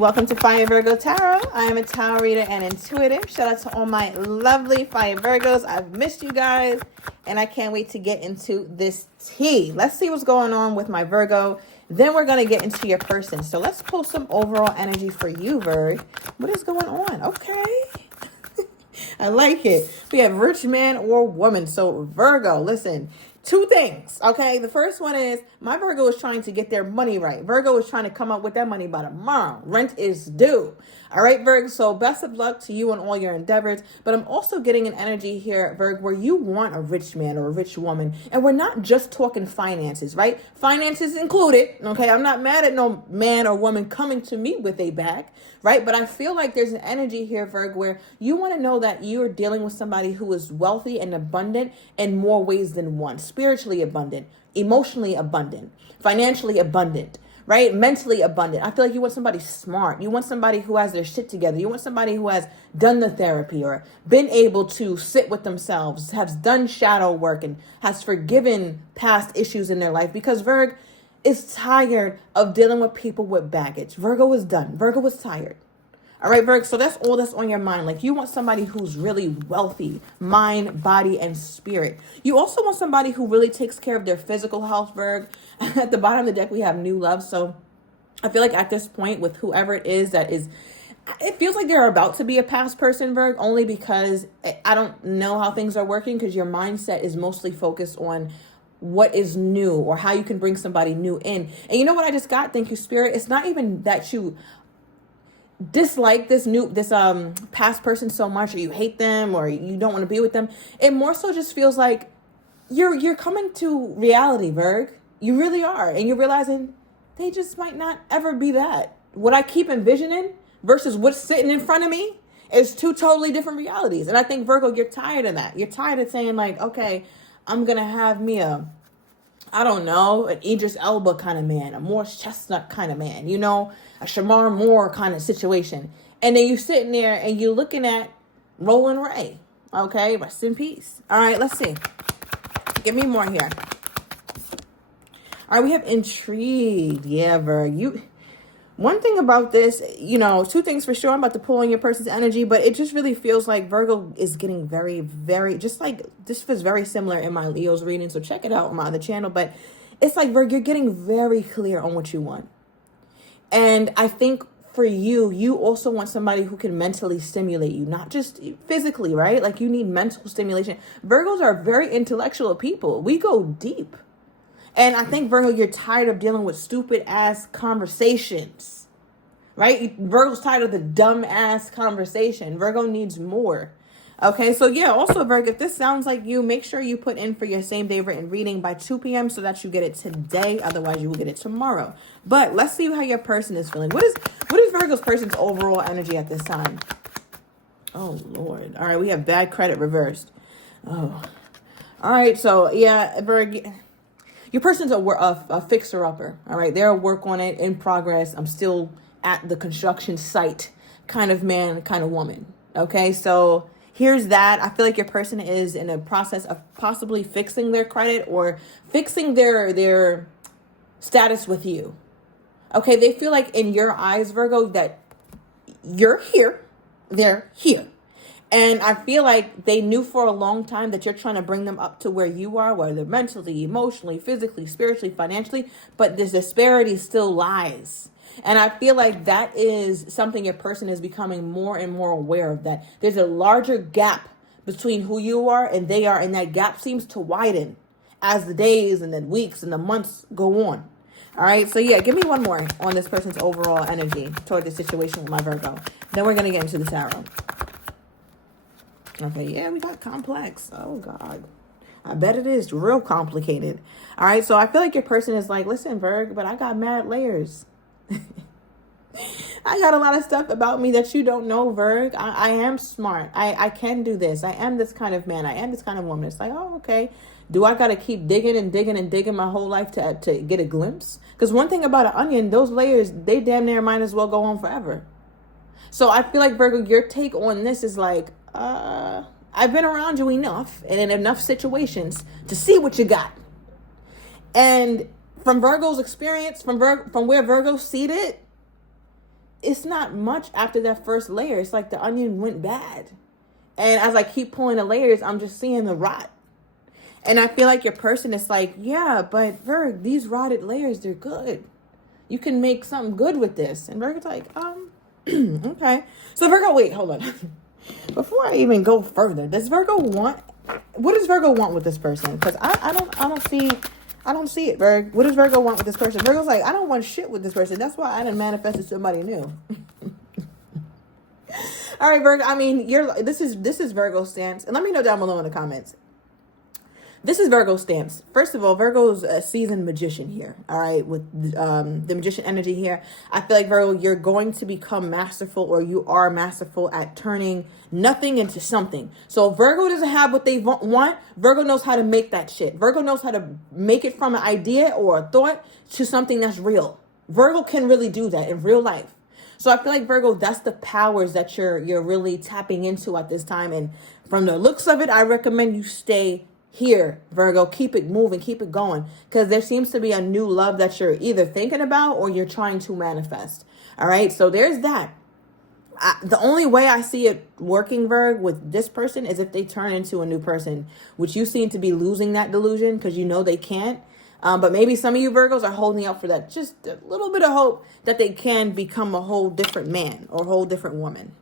Welcome to Fire Virgo Tarot. I am a tarot reader and intuitive. Shout out to all my lovely Fire Virgos. I've missed you guys, and I can't wait to get into this tea. Let's see what's going on with my Virgo. Then we're going to get into your person. So let's pull some overall energy for you, Virg. What is going on? Okay. I like it. We have rich man or woman. So Virgo, listen. Two things, okay? The first one is my Virgo is trying to get their money right. Virgo is trying to come up with that money by tomorrow. Rent is due. All right, Virgo, so best of luck to you on all your endeavors. But I'm also getting an energy here, Virgo, where you want a rich man or a rich woman. And we're not just talking finances, right? Finances included, okay? I'm not mad at no man or woman coming to me with a bag, right? But I feel like there's an energy here, Virgo, where you want to know that you're dealing with somebody who is wealthy and abundant in more ways than one. Spiritually abundant, emotionally abundant, financially abundant, right? Mentally abundant. I feel like you want somebody smart. You want somebody who has their shit together. You want somebody who has done the therapy or been able to sit with themselves, has done shadow work, and has forgiven past issues in their life, because Virgo is tired of dealing with people with baggage. Virgo is done. Virgo is tired. All right, Virgo, so that's all that's on your mind. Like, you want somebody who's really wealthy, mind, body, and spirit. You also want somebody who really takes care of their physical health, Virgo. At the bottom of the deck, we have new love. So I feel like at this point, with whoever it is that is, it feels like they're about to be a past person, Virgo, only because I don't know how things are working, because your mindset is mostly focused on what is new or how you can bring somebody new in. And you know what I just got? Thank you, Spirit. It's not even that you dislike this past person so much, or you hate them, or you don't want to be with them. It more so just feels like you're coming to reality, Virg. You really are. And you're realizing they just might not ever be that. What I keep envisioning versus what's sitting in front of me is two totally different realities. And I think, Virgo, you're tired of that. You're tired of saying, like, okay, I'm going to have me I don't know, an Idris Elba kind of man, a Morris Chestnut kind of man, you know, a Shamar Moore kind of situation. And then you're sitting there and you're looking at Roland Ray. Okay, rest in peace. All right, let's see. Give me more here. All right, we have intrigue. Yeah, Virg. One thing about this, you know, two things for sure. I'm about to pull on your person's energy, but it just really feels like Virgo is getting very, very, just like, this feels very similar in my Leo's reading, so check it out on my other channel. But it's like, Virgo, you're getting very clear on what you want. And I think for you, you also want somebody who can mentally stimulate you, not just physically, right? Like, you need mental stimulation. Virgos are very intellectual people. We go deep. And I think, Virgo, you're tired of dealing with stupid ass conversations, right? Virgo's tired of the dumb ass conversation. Virgo needs more. Okay, so yeah, also, Virgo, if this sounds like you, make sure you put in for your same day written reading by 2 p.m. so that you get it today. Otherwise, you will get it tomorrow. But let's see how your person is feeling. What is Virgo's person's overall energy at this time? Oh, Lord. All right, we have bad credit reversed. Oh. All right, so yeah, Virgo, your person's a fixer-upper, all right? They're a work on it, in progress. I'm still at the construction site kind of man, kind of woman, okay? So here's that. I feel like your person is in a process of possibly fixing their credit or fixing their status with you, okay? They feel like in your eyes, Virgo, that you're here, they're here. And I feel like they knew for a long time that you're trying to bring them up to where you are, whether mentally, emotionally, physically, spiritually, financially, but this disparity still lies. And I feel like that is something your person is becoming more and more aware of, that there's a larger gap between who you are and they are, and that gap seems to widen as the days and the weeks and the months go on. All right, so yeah, give me one more on this person's overall energy toward the situation with my Virgo. Then we're going to get into the tarot. Okay, yeah, we got complex. Oh, God. I bet it is real complicated. All right, so I feel like your person is like, listen, Virg, but I got mad layers. I got a lot of stuff about me that you don't know, Virg. I am smart. I can do this. I am this kind of man. I am this kind of woman. It's like, oh, okay. Do I got to keep digging and digging and digging my whole life to get a glimpse? Because one thing about an onion, those layers, they damn near might as well go on forever. So I feel like, Virgo, your take on this is like, I've been around you enough and in enough situations to see what you got. And from Virgo's experience, from where Virgo's seated, it's not much after that first layer. It's like the onion went bad. And as I keep pulling the layers, I'm just seeing the rot. And I feel like your person is like, yeah, but Virg, these rotted layers, they're good. You can make something good with this. And Virgo's like, okay. So Virgo, wait, hold on. Before I even go further, does Virgo want, what does Virgo want with this person? Because I don't see it, Virg. What does Virgo want with this person? Virgo's like, I don't want shit with this person. That's why I done manifested somebody new. All right, Virgo. I mean, this is Virgo's stance, and let me know down below in the comments. This is Virgo's stance. First of all, Virgo's a seasoned magician here. All right, with the magician energy here, I feel like Virgo, you're going to become masterful, or you are masterful at turning nothing into something. So Virgo doesn't have what they want. Virgo knows how to make that shit. Virgo knows how to make it from an idea or a thought to something that's real. Virgo can really do that in real life. So I feel like Virgo, that's the powers that you're really tapping into at this time. And from the looks of it, I recommend you stay here, Virgo. Keep it moving, keep it going, because there seems to be a new love that you're either thinking about or you're trying to manifest. All right, so there's that. The only way I see it working, Virg, with this person is if they turn into a new person, which you seem to be losing that delusion because you know they can't. But maybe some of you Virgos are holding out for that, just a little bit of hope that they can become a whole different man or a whole different woman.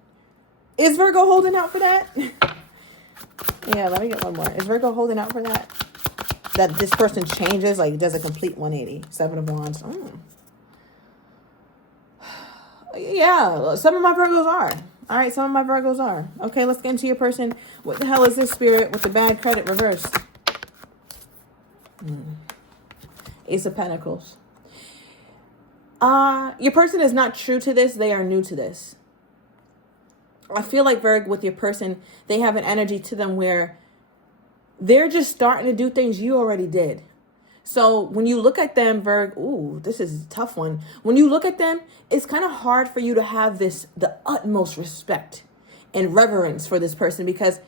Is Virgo holding out for that? Yeah, let me get one more. Is Virgo holding out for that? That this person changes, like does a complete 180. Seven of Wands. Yeah, some of my Virgos are. All right, some of my Virgos are. Okay, let's get into your person. What the hell is this, Spirit, with the bad credit reversed? Ace of Pentacles. Your person is not true to this. They are new to this. I feel like, Virg, with your person, they have an energy to them where they're just starting to do things you already did. So when you look at them, Virg, ooh, this is a tough one. When you look at them, it's kind of hard for you to have the utmost respect and reverence for this person, because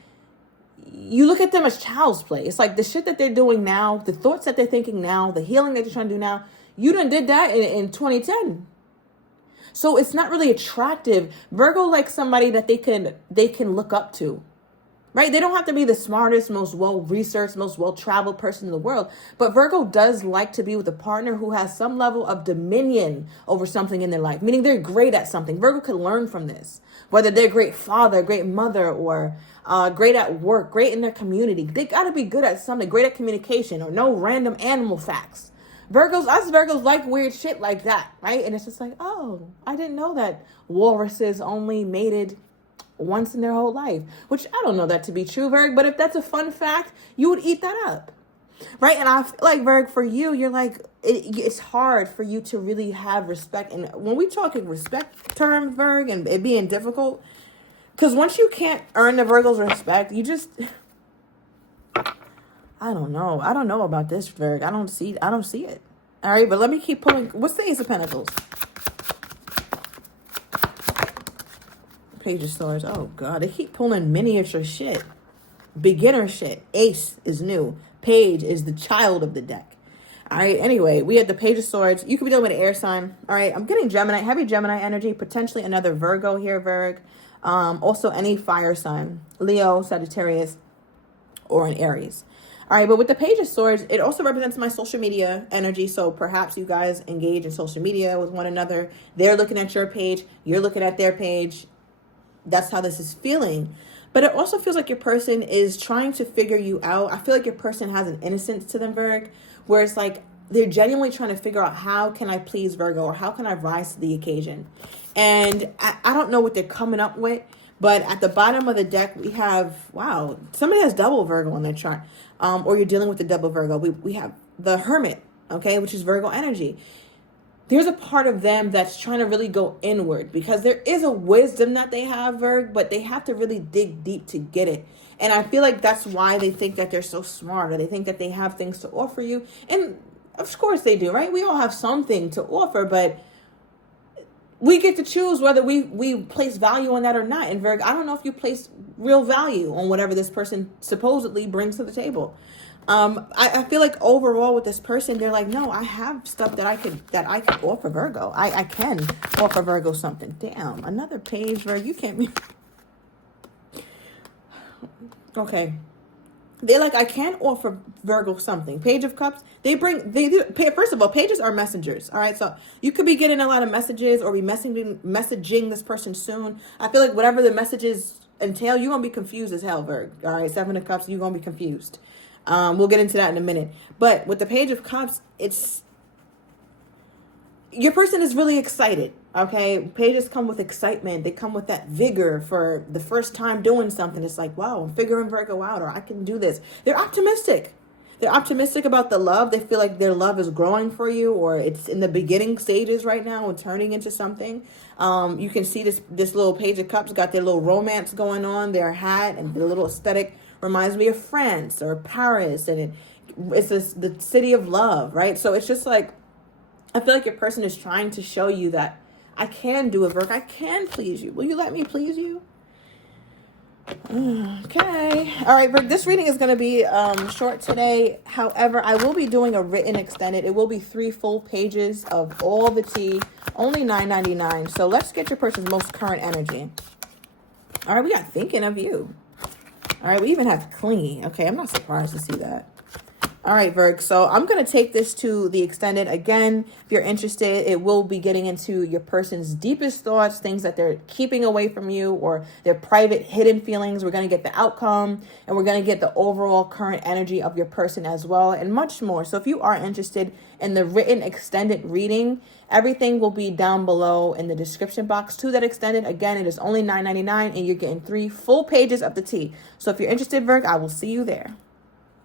you look at them as child's play. It's like the shit that they're doing now, the thoughts that they're thinking now, the healing that they're trying to do now, you done did that in 2010. So it's not really attractive. Virgo likes somebody that they can look up to, right? They don't have to be the smartest, most well-researched, most well-traveled person in the world. But Virgo does like to be with a partner who has some level of dominion over something in their life, meaning they're great at something. Virgo can learn from this, whether they're a great father, great mother, or great at work, great in their community. They got to be good at something, great at communication, or no random animal facts. Us Virgos like weird shit like that, right? And it's just like, oh, I didn't know that walruses only mated once in their whole life, which I don't know that to be true, Virg, but if that's a fun fact, you would eat that up, right? And I feel like, Virg, for you, you're like, it's hard for you to really have respect. And when we talk in respect terms, Virg, and it being difficult, because once you can't earn the Virgo's respect, you just... I don't know. I don't know about this, Virg. I don't see it. All right, but let me keep pulling. What's the Ace of Pentacles? Page of Swords. Oh, God. They keep pulling miniature shit. Beginner shit. Ace is new. Page is the child of the deck. All right, anyway, we had the Page of Swords. You could be dealing with an air sign. All right, I'm getting Gemini, heavy Gemini energy, potentially another Virgo here, Virg. Also, any fire sign. Leo, Sagittarius, or an Aries. All right, but with the Page of Swords, it also represents my social media energy. So perhaps you guys engage in social media with one another. They're looking at your page. You're looking at their page. That's how this is feeling. But it also feels like your person is trying to figure you out. I feel like your person has an innocence to them, Virg, where it's like they're genuinely trying to figure out, how can I please Virgo, or how can I rise to the occasion? And I don't know what they're coming up with. But at the bottom of the deck, we have, wow, somebody has double Virgo on their chart. Or you're dealing with the double Virgo. We have the Hermit, okay, which is Virgo energy. There's a part of them that's trying to really go inward, because there is a wisdom that they have, Virg, but they have to really dig deep to get it. And I feel like that's why they think that they're so smart, or they think that they have things to offer you. And of course they do, right? We all have something to offer, but we get to choose whether we place value on that or not. And Virg, I don't know if you place real value on whatever this person supposedly brings to the table. I feel like overall with this person, they're like, no, I have stuff that I could offer Virgo. I can offer Virgo something. Damn, another page, Virgo. You can't be. Okay. They're like, I can offer Virgo something. Page of Cups. They do. First of all, pages are messengers. All right. So you could be getting a lot of messages or be messaging this person soon. I feel like whatever the messages entail, you're going to be confused as hell, Virgo. All right. Seven of Cups. You're going to be confused. We'll get into that in a minute. But with the Page of Cups, it's your person is really excited. Okay, pages come with excitement. They come with that vigor for the first time doing something. It's like, wow, I'm figuring Virgo out, or I can do this. They're optimistic. They're optimistic about the love. They feel like their love is growing for you, or it's in the beginning stages right now and turning into something. You can see this little Page of Cups got their little romance going on. Their hat and the little aesthetic reminds me of France or Paris, and it's the city of love, right? So it's just like, I feel like your person is trying to show you that I can do a Virgo. I can please you. Will you let me please you? Okay. All right, Virgo. This reading is going to be short today. However, I will be doing a written extended. It will be 3 full pages of all the tea. Only $9.99. So let's get your person's most current energy. All right, we got thinking of you. All right, we even have clingy. Okay, I'm not surprised to see that. All right, Virg. So I'm going to take this to the extended. Again, if you're interested, it will be getting into your person's deepest thoughts, things that they're keeping away from you, or their private hidden feelings. We're going to get the outcome, and we're going to get the overall current energy of your person as well, and much more. So if you are interested in the written extended reading, everything will be down below in the description box to that extended. Again, it is only $9.99, and you're getting 3 full pages of the tea. So if you're interested, Virg, I will see you there.